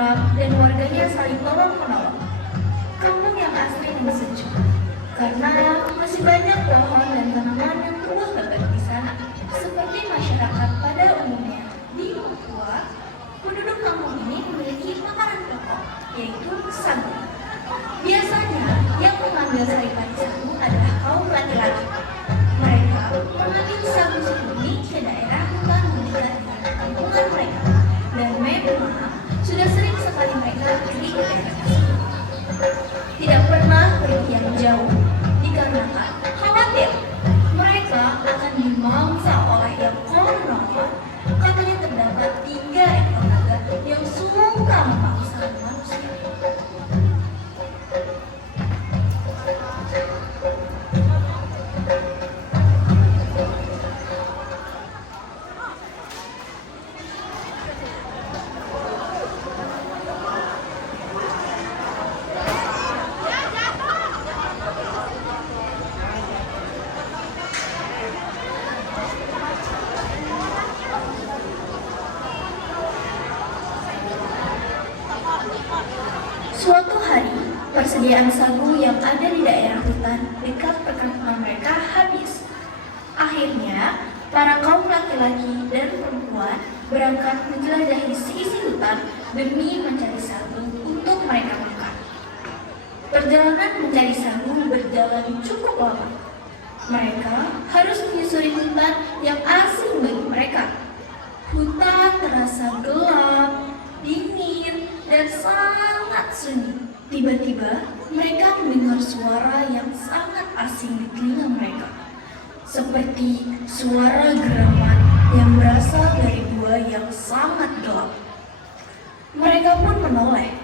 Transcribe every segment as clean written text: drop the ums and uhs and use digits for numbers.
akrab dan warganya saling tolong-menolong. Kampung yang asri dan sejuk, karena masih banyak pohon dan tanaman yang tumbuh lebat di sana. Seperti masyarakat pada umumnya di Papua, penduduk kampung ini memiliki makanan pokok, yaitu sagu. Biasanya yang mengambil saripati sagu adalah kaum laki-laki. Mereka mengambil sagu-sagu ini ke daerah hutan dekat dengan kampungan mereka, dan memang sudah sering sekali mereka pergi ke daerah tersebut. Tidak pernah pergi yang jauh, dikarenakan khawatir mereka akan dimangsa oleh yang konon. Katanya terdapat 3 ekor naga yang suka memangsa manusia. Suatu hari, persediaan sagu yang ada di daerah hutan dekat perkampungan mereka habis. Akhirnya, para kaum laki-laki dan perempuan berangkat menjelajahi seisi hutan demi mencari sagu untuk mereka makan. Perjalanan mencari sagu berjalan cukup lama. Mereka harus menyusuri hutan yang asing bagi mereka. Hutan terasa gelap, dingin, dan sangat sunyi. Tiba-tiba, mereka mendengar suara yang sangat asing di telinga mereka. Seperti suara geraman yang berasal dari gua yang sangat gelap. Mereka pun menoleh.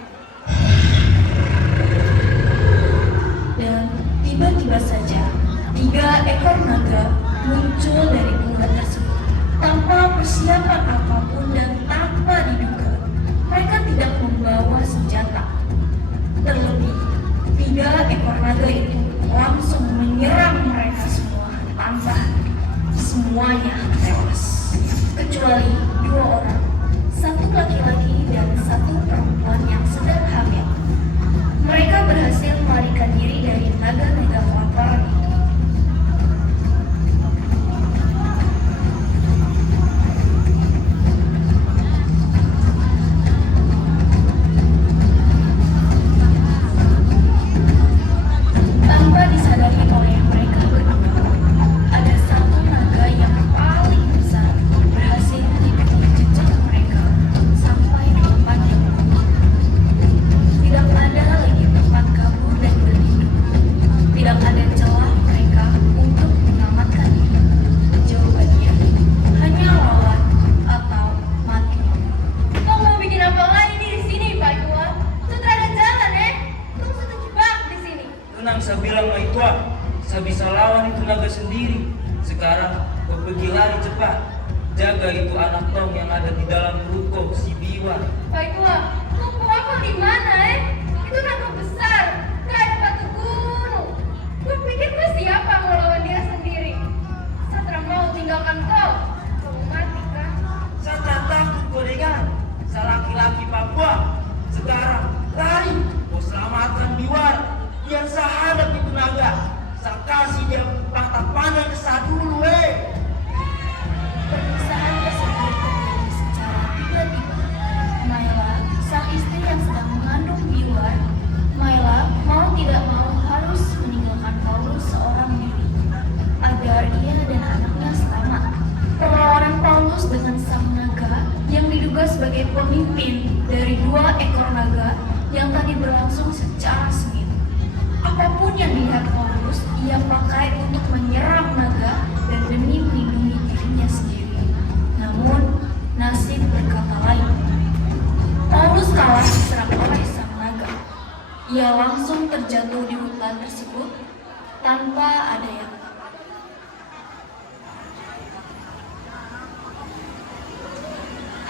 Dan tiba-tiba saja, 3 ekor naga muncul dari gua tersebut. Tanpa persiapan apapun dan tanpa diduga, mereka tidak membawa senjata. Terlebih, 3 ekor naga itu langsung menyerang mereka semua tanpa semuanya tewas. Kecuali 2 orang, 1 laki-laki dan 1 perempuan yang sedang hamil. Mereka berhasil melarikan diri dari naga-naga kelaparan itu. Saya bilang mah itu saya bisa lawan itu naga sendiri. Sekarang kau pergi lari cepat. Jaga itu anak tong yang ada di dalam perut kau, si Biwa. Baiklah, tunggu aku di mana Itu naga besar, kayak batu gunung. Gue pikir gue siapa mau lawan dia sendiri. Satra mau tinggalkan kau. Kau mati kah? Saya tak takut kau dengan saya laki-laki Papua. Sekarang lari, kau selamatkan Biwa. Yang saya hadap itu naga, saya kasih dia patah panah ke saya dulu, Perpisahan tersebut terjadi secara tiba-tiba. Maela, sang istri yang sedang mengandung Biwa, Maela mau tidak mau harus meninggalkan Paulus seorang diri agar ia dan anaknya selamat. Perlawanan Paulus dengan sang naga yang diduga sebagai pemimpin dari 2 ekor naga yang tadi berlangsung secara sengit. Apapun yang dilihat Paulus, ia pakai untuk menyerang naga dan demi melindungi dirinya sendiri. Namun, nasib berkata lain. Paulus kalah diserang oleh sang naga. Ia langsung terjatuh di hutan tersebut tanpa ada yang tahu.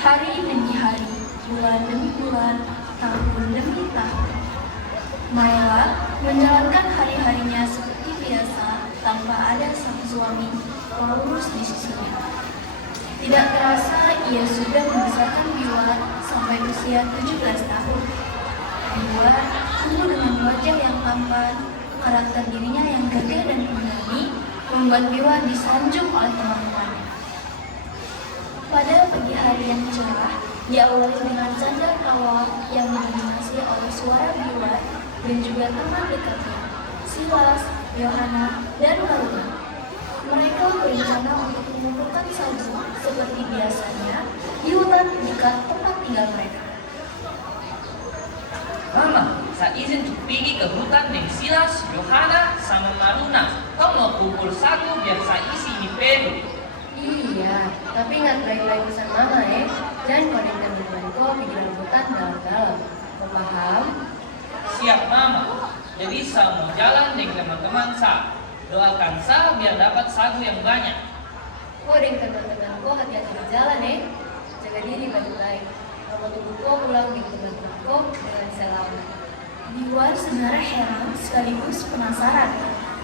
Hari demi hari, bulan demi bulan, tahun demi tahun, Maela menjalankan hari-harinya seperti biasa tanpa ada sang suami Paulus di sisinya. Tidak terasa ia sudah membesarkan Biwar sampai usia 17 tahun. Biwar tumbuh dengan wajah yang tampan, karakter dirinya yang gagah dan pemberani membuat Biwar disanjung oleh teman-temannya. Pada pagi hari yang cerah, diawali dengan canda tawa yang didominasi oleh suara Biwar dan juga teman dekatnya, Silas, Yohana, dan Maruna. Mereka berencana untuk mengumpulkan sagu seperti biasanya di hutan dekat tempat tinggal mereka. Mama, saya izin untuk pergi ke hutan dengan Silas, Yohana, sama Maruna. Kau mau kumpul sagu biar saya isi ini penuh. Iya, tapi ingat baik-baik pesan mama ya. Jangan kodengkan minuman kau pergi dalam hutan dalam-dalam. Kau paham? Siap Mama. Jadi saya mau jalan dengan teman-teman saya. Doakan saya biar dapat sagu yang banyak. Kau dan teman-teman kau hati-hati di jalan ya. Jaga diri baik-baik. Mama tunggu kau pulang di teman-teman kau dengan selamat. Biwar sebenarnya heran sekaligus penasaran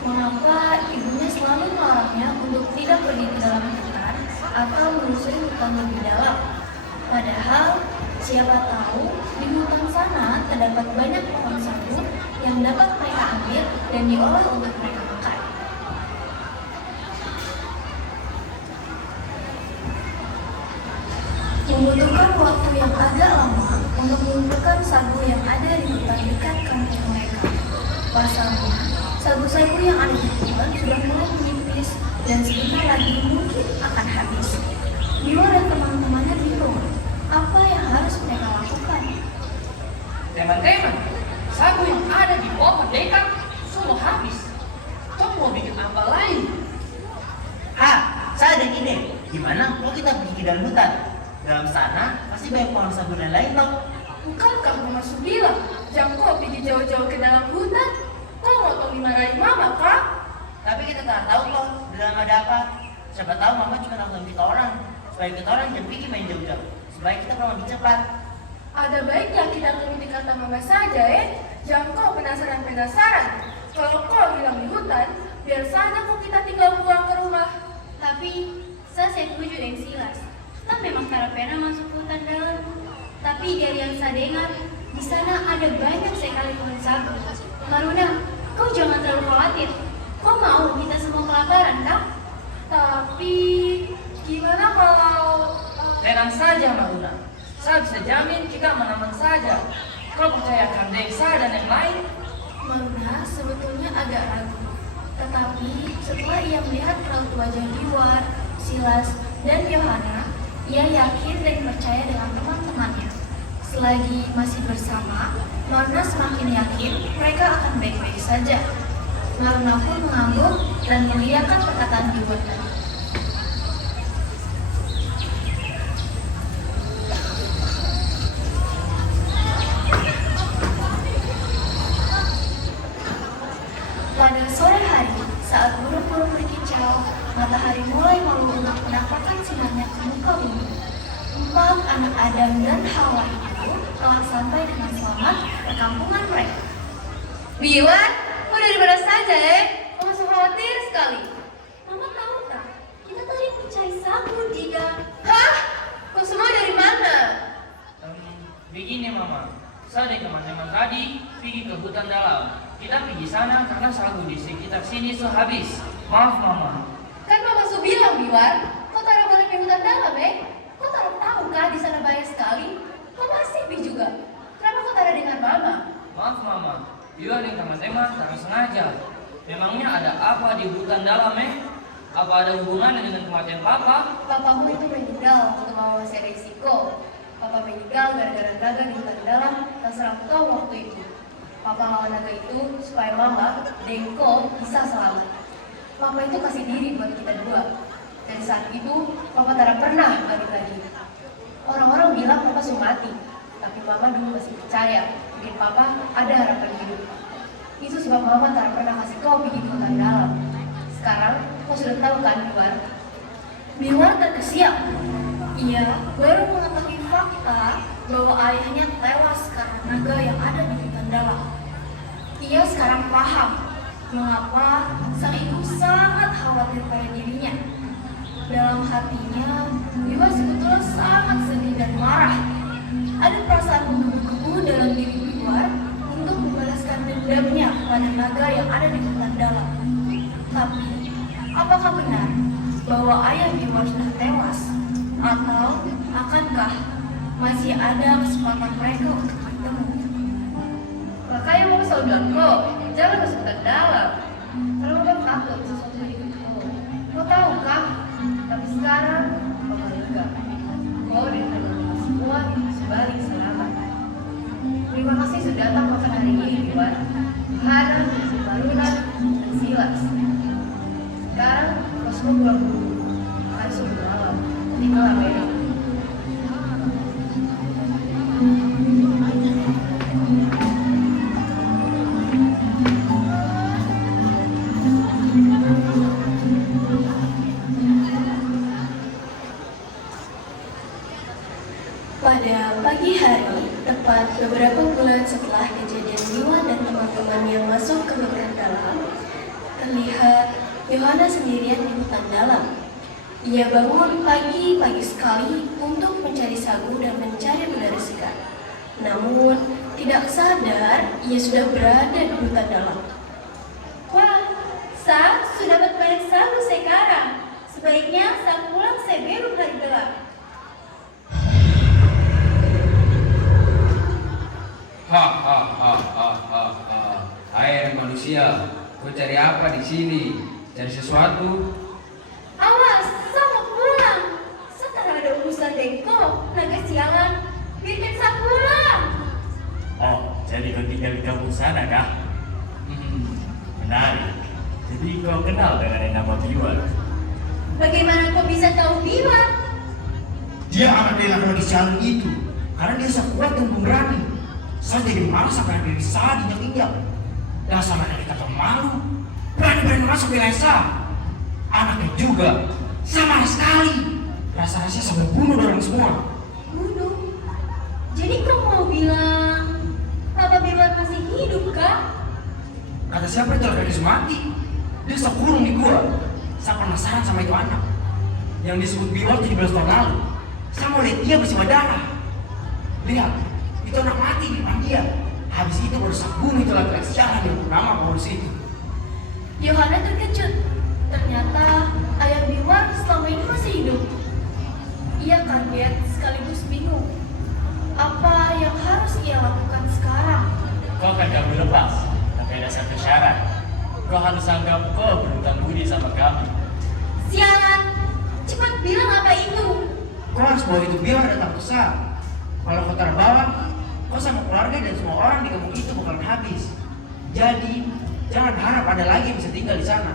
mengapa ibunya selalu melarangnya untuk tidak pergi ke dalam hutan atau menelusuri hutan lebih dalam. Padahal siapa tahu di hutan sana terdapat banyak pohon sagu yang dapat mereka ambil dan diolah untuk mereka makan. Membutuhkan waktu yang agak lama untuk mengumpulkan sagu yang ada di hutan dekat kampung mereka. Pasalnya, sagu-sagu yang ada di hutan sudah mulai menipis dan sebentar lagi mungkin akan habis. Biwar dan teman-temannya bingung apa yang harus mereka lakukan. Teman-teman, sagu yang ada di pohon dekat semua habis. Kau mau bikin apa lain? Saya ada ide. Gimana kalau kita pergi ke dalam hutan? Dalam sana pasti banyak pohon sagu dan lain toh. Bukankah Mama bilang, jangan kau pergi jauh-jauh ke dalam hutan? Kau mau tahu dimarahin Mama, Kak? Tapi kita tak tahu loh di dalam ada apa. Siapa tahu mama cuma nonton kita orang. Supaya kita orang jangan pikir main jauh-jauh. Supaya kita pulang lebih cepat. Ada baiknya kita turuti kata Mama saja ya. Jangan kau penasaran-penasaran. Kalau kau hilang di hutan, biar saja kau kita tinggal pulang ke rumah. Tapi saya setuju dengan Silas. Kita memang tak pernah masuk hutan dalam. Tapi dari yang saya dengar, di sana ada banyak sekali pohon sagu. Maruna, kau jangan terlalu khawatir. Kau mau kita semua kelaparan, kan? Tapi gimana kalau Tenang saja Maruna. Saya bisa jamin kita aman-aman saja. Kau percayakan Deksa dan yang lain? Maruna sebetulnya agak ragu. Tetapi setelah ia melihat raut wajah Biwar, Silas, dan Yohana, ia yakin dan percaya dengan teman-temannya. Selagi masih bersama, Maruna semakin yakin mereka akan baik-baik saja. Maruna pun mengangguk dan mengiyakan perkataan Biwar tadi. Pada sore hari, saat burung-burung berkicau, matahari mulai malu untuk menampakkan sinarnya ke muka bumi. 4 anak Adam dan Hawa itu telah sampai dengan selamat ke kampungan mereka. Biwar, kau dari mana saja ya? Kau masih khawatir sekali. Mama tahu tak? Kita tadi mencari sagu di Hah? Kau semua dari mana? Begini Mama. Saya dan teman-teman tadi pergi ke hutan dalam. Kita pergi sana karena sagu di sekitar sini sudah habis. Maaf Mama. Kan Mama su bilang Biwar, kau taruh boleh pergi hutan dalam Kau taruh tahu kah di sana banyak sekali? Kau masih pergi juga. Kenapa kau taruh dengan Mama? Maaf Mama. Dia dan teman-teman tak sengaja. Memangnya ada apa di hutan dalam Apa ada hubungannya dengan kematian Papa? Papamu itu meninggal waktu Mama masih ada risiko. Papa meninggal gara-gara naga di hutan dalam terserah kau waktu itu. Papa lawan naga itu supaya Mama dan kau bisa selamat. Papa itu kasih diri buat kita dua. Dari saat itu, Papa tak pernah balik lagi. Orang-orang bilang Papa sudah mati, tapi Mama dulu masih percaya mungkin Papa ada harapan hidup. Itu sebab Mama tak pernah kasih kau pergi ke hutan dalam. Sekarang kau sudah tahu kan, Biwar? Biwar terkesiap. Ia baru mengetahui fakta bahwa ayahnya tewas karena naga yang ada di hutan dalam. Ia sekarang paham mengapa sang ibu sangat khawatir pada dirinya. Dalam hatinya, Biwa sebetulnya sangat sedih dan marah. Ada perasaan menggebu-gebu dalam diri Biwa untuk membalaskan dendamnya pada naga yang ada di hutan dalam. Tapi, apakah benar bahwa ayah Biwa sudah tewas? Atau akankah masih ada kesempatan mereka untuk bertemu? Makanya mau saudaraku, jangan masuk hutan dalam. Kalau Bapak takut sesuatu hidupku, kau tahu kah? Tapi sekarang, Bapak lega. Kau dan teman-teman semua sebalik selamat. Terima kasih sudah datang makan hari ini, Iwan. Hana, Maruna, dan Silas. Sekarang, kau semua pulang dulu. Akan sudah malam. Tinggallah besok. Pada pagi hari, tepat beberapa bulan setelah kejadian Biwa dan teman-teman yang masuk ke hutan dalam, terlihat Yohana sendirian di hutan dalam. Ia bangun pagi-pagi sekali untuk mencari sagu dan mencari udara segar. Namun, tidak sadar ia sudah berada di hutan dalam. Wah, Sa sudah dapat banyak sagu sekarang. Sebaiknya Sa pulang sebelum hari gelap. Hai manusia, kau cari apa di sini? Cari sesuatu? Awas, Sa mau pulang. Sa tak ada urusan dengko, naga sialan. Bikin Sa pulang. Oh, jadi kau tinggal di kampung sana kah? Menarik. Jadi kau kenal dengan yang nama Biwa? Bagaimana kau bisa tahu Biwa? Dia anak dari laki-laki sialan itu. Karena dia sekuat dan pemberani. Saya jadi marah sampai hampir bisa diinjak-injak. Dasar anak kata malu. Berani-berani masuk wilayah saya. Anaknya juga sama sekali. Rasa-rasanya sampai bunuh orang semua. Bunuh. Jadi kau mau bilang Papa Biwa masih hidup kah? Kata siapa itu laki-laki mati? Dia sekurung di gua. Saya penasaran sama itu anak. Yang disebut Biwa 17 tahun lalu. Saya mau lihat dia bersih berdarah. Lihat, itu anak mati di depan dia. Habis itu baru saya bunuh itu laki-laki sialan yang bernama Paulus itu. Yohana terkejut. Ternyata ayah Biwa selama ini masih hidup. Ia kaget sekaligus bingung. Apa yang harus ia lakukan sekarang? Kau akan kami lepas, tapi ada satu syarat. Kau harus anggap kau berhutang budi sama kami. Sialan, cepat bilang apa itu. Kau harus bawa itu Biwa datang ke saya. Kalau kau terbawa, kau sama keluarga dan semua orang di kampung itu bakalan habis. Jadi, jangan harap ada lagi yang bisa tinggal di sana.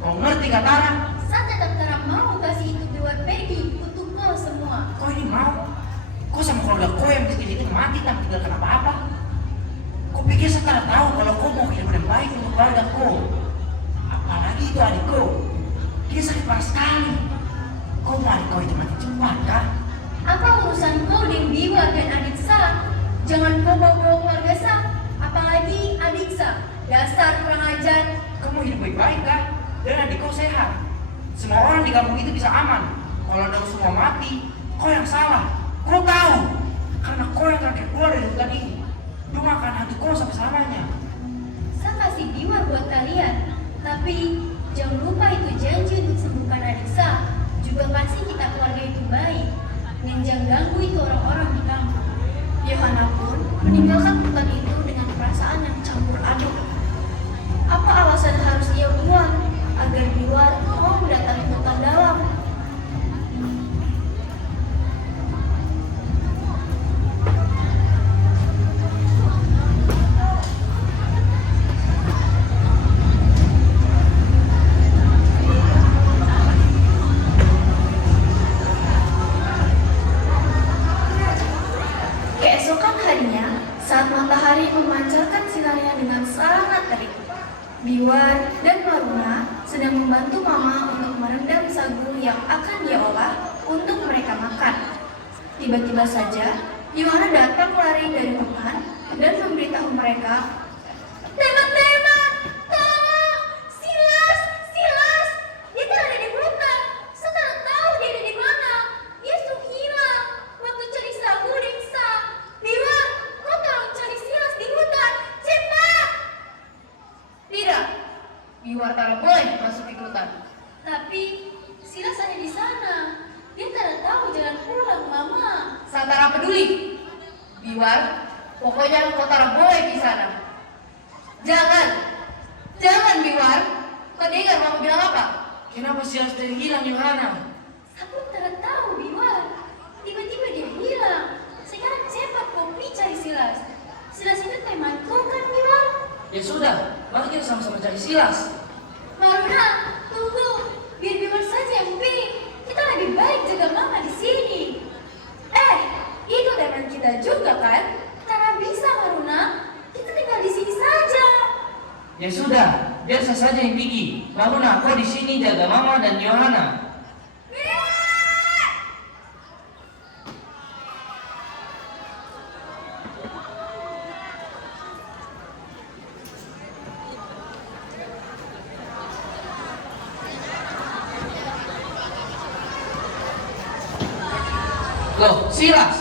Kau ngerti Katara? Saya tetap tak mau kasih itu buat Peggy untuk kau semua. Kau ini mau? Kau sama keluarga kau yang miskin itu mati tanpa tinggalkan apa-apa? Kau pikir saya tak tahu kalau kau mau hidup yang baik untuk keluarga kau? Apalagi itu adik kau. Dia sakit parah sekali. Kau mau adik kau itu mati cepat kah? Apa urusan kau dengan Biwa dan adik Sa? Jangan kau bawa keluarga Sa, apalagi adik Sa. Dasar kurang ajar. Kamu hidup baik-baik kah? Dan adik kau sehat. Semua orang di kampung itu bisa aman. Kalau ada semua mati, kau yang salah. Kau tahu? Karena kau yang terakhir keluar dari hutan ini. Dia makan hantu kau sampai selamanya. Saya kasih Biwa buat kalian, tapi jangan lupa itu janji untuk sembuhkan adik Sa. Juga kasih kita keluarga itu baik. Dan jangan ganggu itu orang-orang di kampung. Yohana pun meninggalkan hutan itu dengan perasaan yang campur aduk. Apa alasan harus ia buat agar Biwa mau mendatangi hutan dalam? Keesokan harinya, saat matahari memancarkan sinarnya dengan sangat terik, Biwa dan Maruna sedang membantu Mama untuk merendam sagu yang akan dia olah untuk mereka makan. Tiba-tiba saja, Yohana datang lari dari hutan dan memberitahu mereka, Teman-teman, tolong! Silas! Silas! Dia kan ada di hutan. Saya tak Biwar tak boleh masuk ke hutan. Tapi Silas ada di sana. Dia tidak tahu jalan pulang, Mama. Saya tak peduli. Biwar, pokoknya kau tak boleh di sana. Jangan Biwar. Kau dengar mama bilang apa? Kenapa Silas terhilang, Yohana? Aku tidak tahu, Biwar. Tiba-tiba dia hilang. Sekarang cepat kau pergi cari Silas. Silas itu temanku kan, Biwar? Ya sudah, mari kita sama-sama cari Silas. Maruna, tunggu. Biar Biwar saja yang pergi. Kita lebih baik jaga Mama di sini. Itu teman kita juga kan? Karena bisa, Maruna. Kita tinggal di sini saja. Ya sudah, biar saya saja yang pergi. Maruna, kau di sini jaga Mama dan Yohana. Loh, Silas.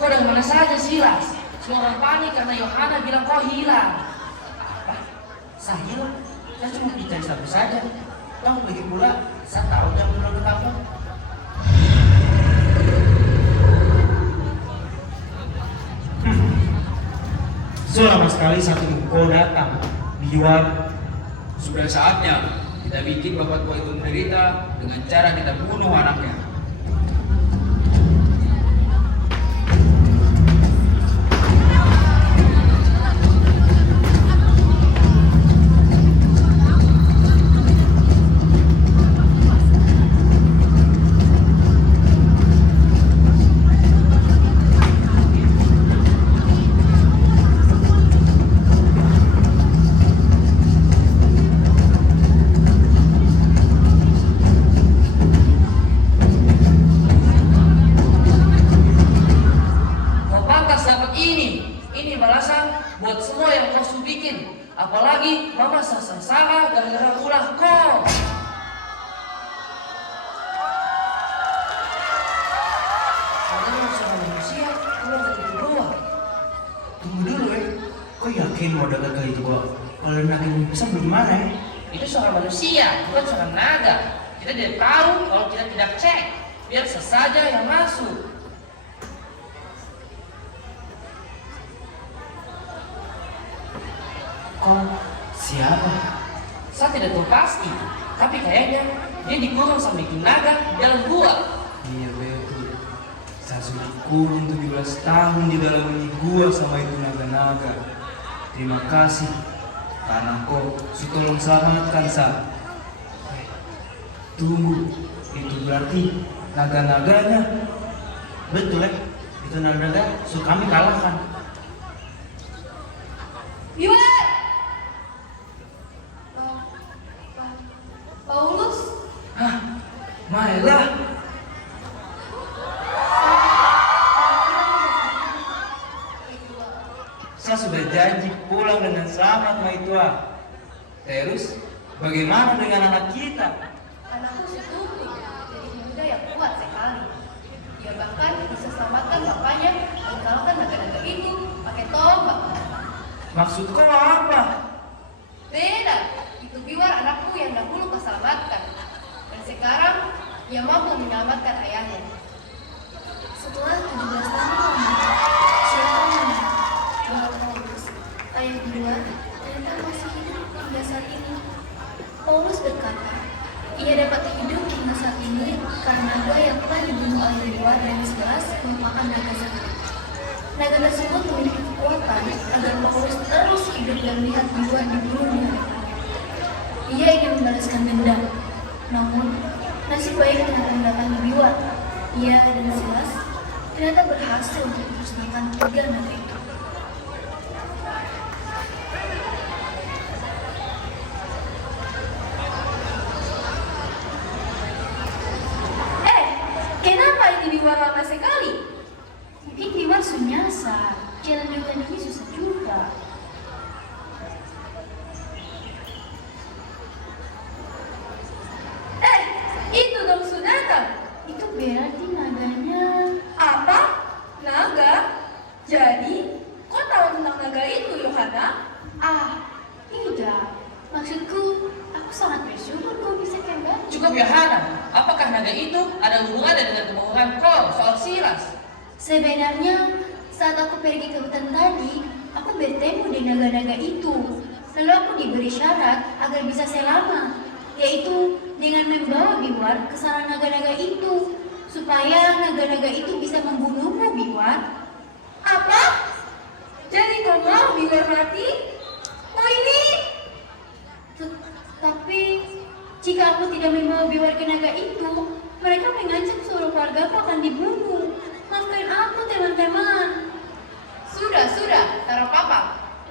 Kau dari mana saja, Silas? Semua orang panik karena Yohana bilang kau hilang. Apa? Saya hilang? Saya cuma dicari satu saja. Tahu lagi pula, saya tahu jam pulang ke kampung. Sudah lama sekali satu kau datang, Biwar. Sudah saatnya kita bikin bapak tua itu menderita dengan cara kita bunuh anaknya. Buat semua yang kau sudah bikin, apalagi Mama salah gara-gara ulah kau. Katanya masalah manusia, kau jadi berdua. Tunggu dulu kau yakin mau dapat kali itu kok? Kalau naga bisa bagaimana Itu soal manusia, bukan soal naga. Kita tidak tahu kalau kita tidak cek. Biar sesaja yang masuk. Kau siapa? Saya tidak tahu pasti, tapi kayaknya dia dikurung sama itu naga di dalam gua. Iya betul. Saya sudah kurung 17 tahun di dalam ini gua sama itu naga-naga. Terima kasih karena kau sudah tolong selamatkan saya. Tunggu, itu berarti naga-naganya. Betul itu naga-naga sudah kami kalahkan. Biwar! Paulus? Hah, Maela? Saya sudah janji pulang dengan selamat Maitua. Terus, bagaimana dengan anak kita? Anakku setuju, jadi muda yang kuat sekali. Dia bahkan bisa selamatkan bapaknya dan kalahkan naga-naga itu pakai tombak. Maksud kau apa? Beda, itu Biwar anakku yang dahulu keselamatkan. Dan sekarang, dia mampu menyelamatkan ayahnya. Setelah 17 tahun lamanya, siapa yang bahwa Paulus, ayah Biwar, ternyata masih hidup hingga saat ini. Paulus berkata, ia dapat hidup hingga saat ini karena naga yang telah dibunuh oleh Biwar dan Silas merupakan naga sakti. Naga tersebut memiliki kekuatan agar Paulus terus hidup dan melihat Biwar dibunuh di hadapannya. Ia ingin membalaskan dendam, namun nasib baik ternyata mendatangi Biwar. Ia dan Silas ternyata berhasil untuk memusnahkan 3 naga itu. Kenapa ini Biwar lama sekali? Mungkin Biwar sunyasa, jalan di hutan ini susah juga. Itu dong Sunata. Itu berarti naganya. Apa? Naga? Jadi, kau tahu tentang naga itu, Yohana? Tidak. naga itu ada hubungannya dengan kebohongan kau soal Silas? Sebenarnya saat aku pergi ke hutan tadi, aku bertemu dengan naga-naga itu. Lalu aku diberi syarat agar bisa selamat, yaitu dengan membawa Biwar ke sarang naga-naga itu, supaya naga-naga itu bisa membunuhmu, Biwar. Apa? Jadi kau mau Biwar mati? Oh ini? Tapi jika aku tidak membawa Biwar ke naga itu, mereka mengancam seluruh keluarga aku akan dibunuh. Maafkan aku, teman-teman. Sudah, Tara Papa.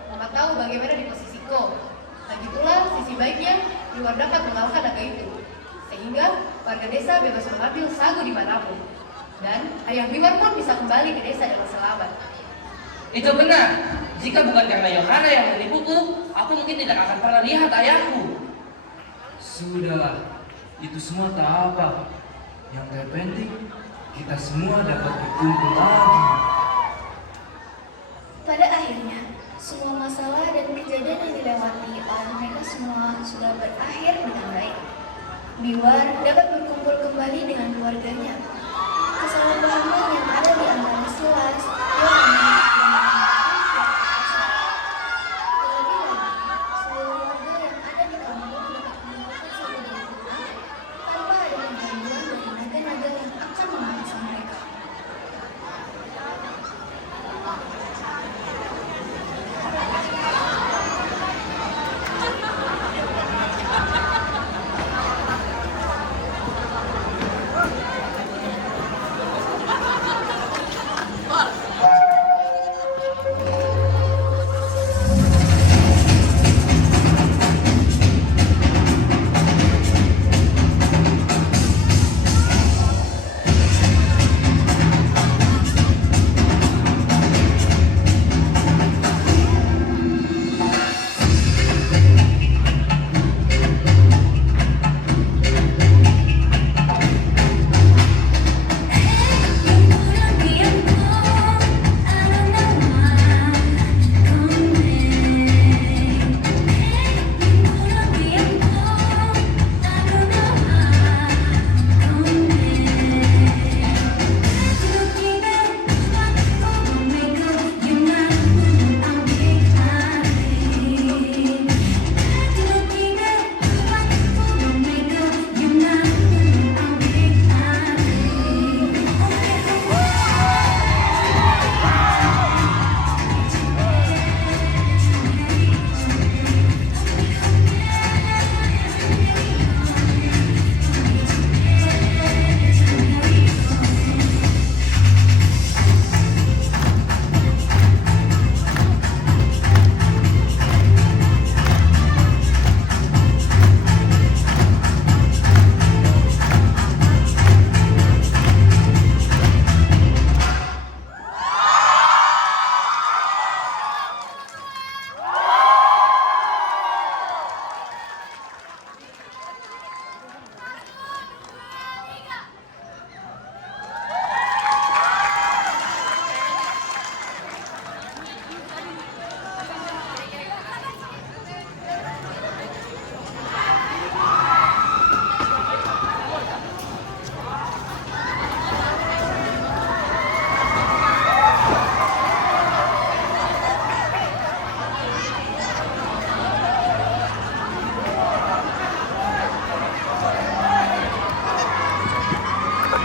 Mama tahu bagaimana di posisiku. Lagi pula, sisi baiknya, Biwar dapat mengalahkan naga itu. Sehingga warga desa bebas mengambil sagu dimanapun. Dan ayah Biwar pun bisa kembali ke desa dengan selamat. Itu benar. Jika bukan karena Yohana yang menipuku, aku mungkin tidak akan pernah lihat ayahku. Sudahlah, itu semua tak apa. Yang terpenting, kita semua dapat berkumpul lagi. Pada akhirnya, semua masalah dan kejadian yang dilewati oleh mereka semua sudah berakhir dengan baik. Biwar dapat berkumpul kembali dengan keluarganya. Kesalahpahaman yang ada di antara Silas, Yohana, terlebih lagi, seluruh warga yang ada di kampung dapat melakukan satu dengan tanpa adanya gangguan dari naga-naga yang akan memaksa mereka.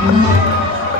Thank you.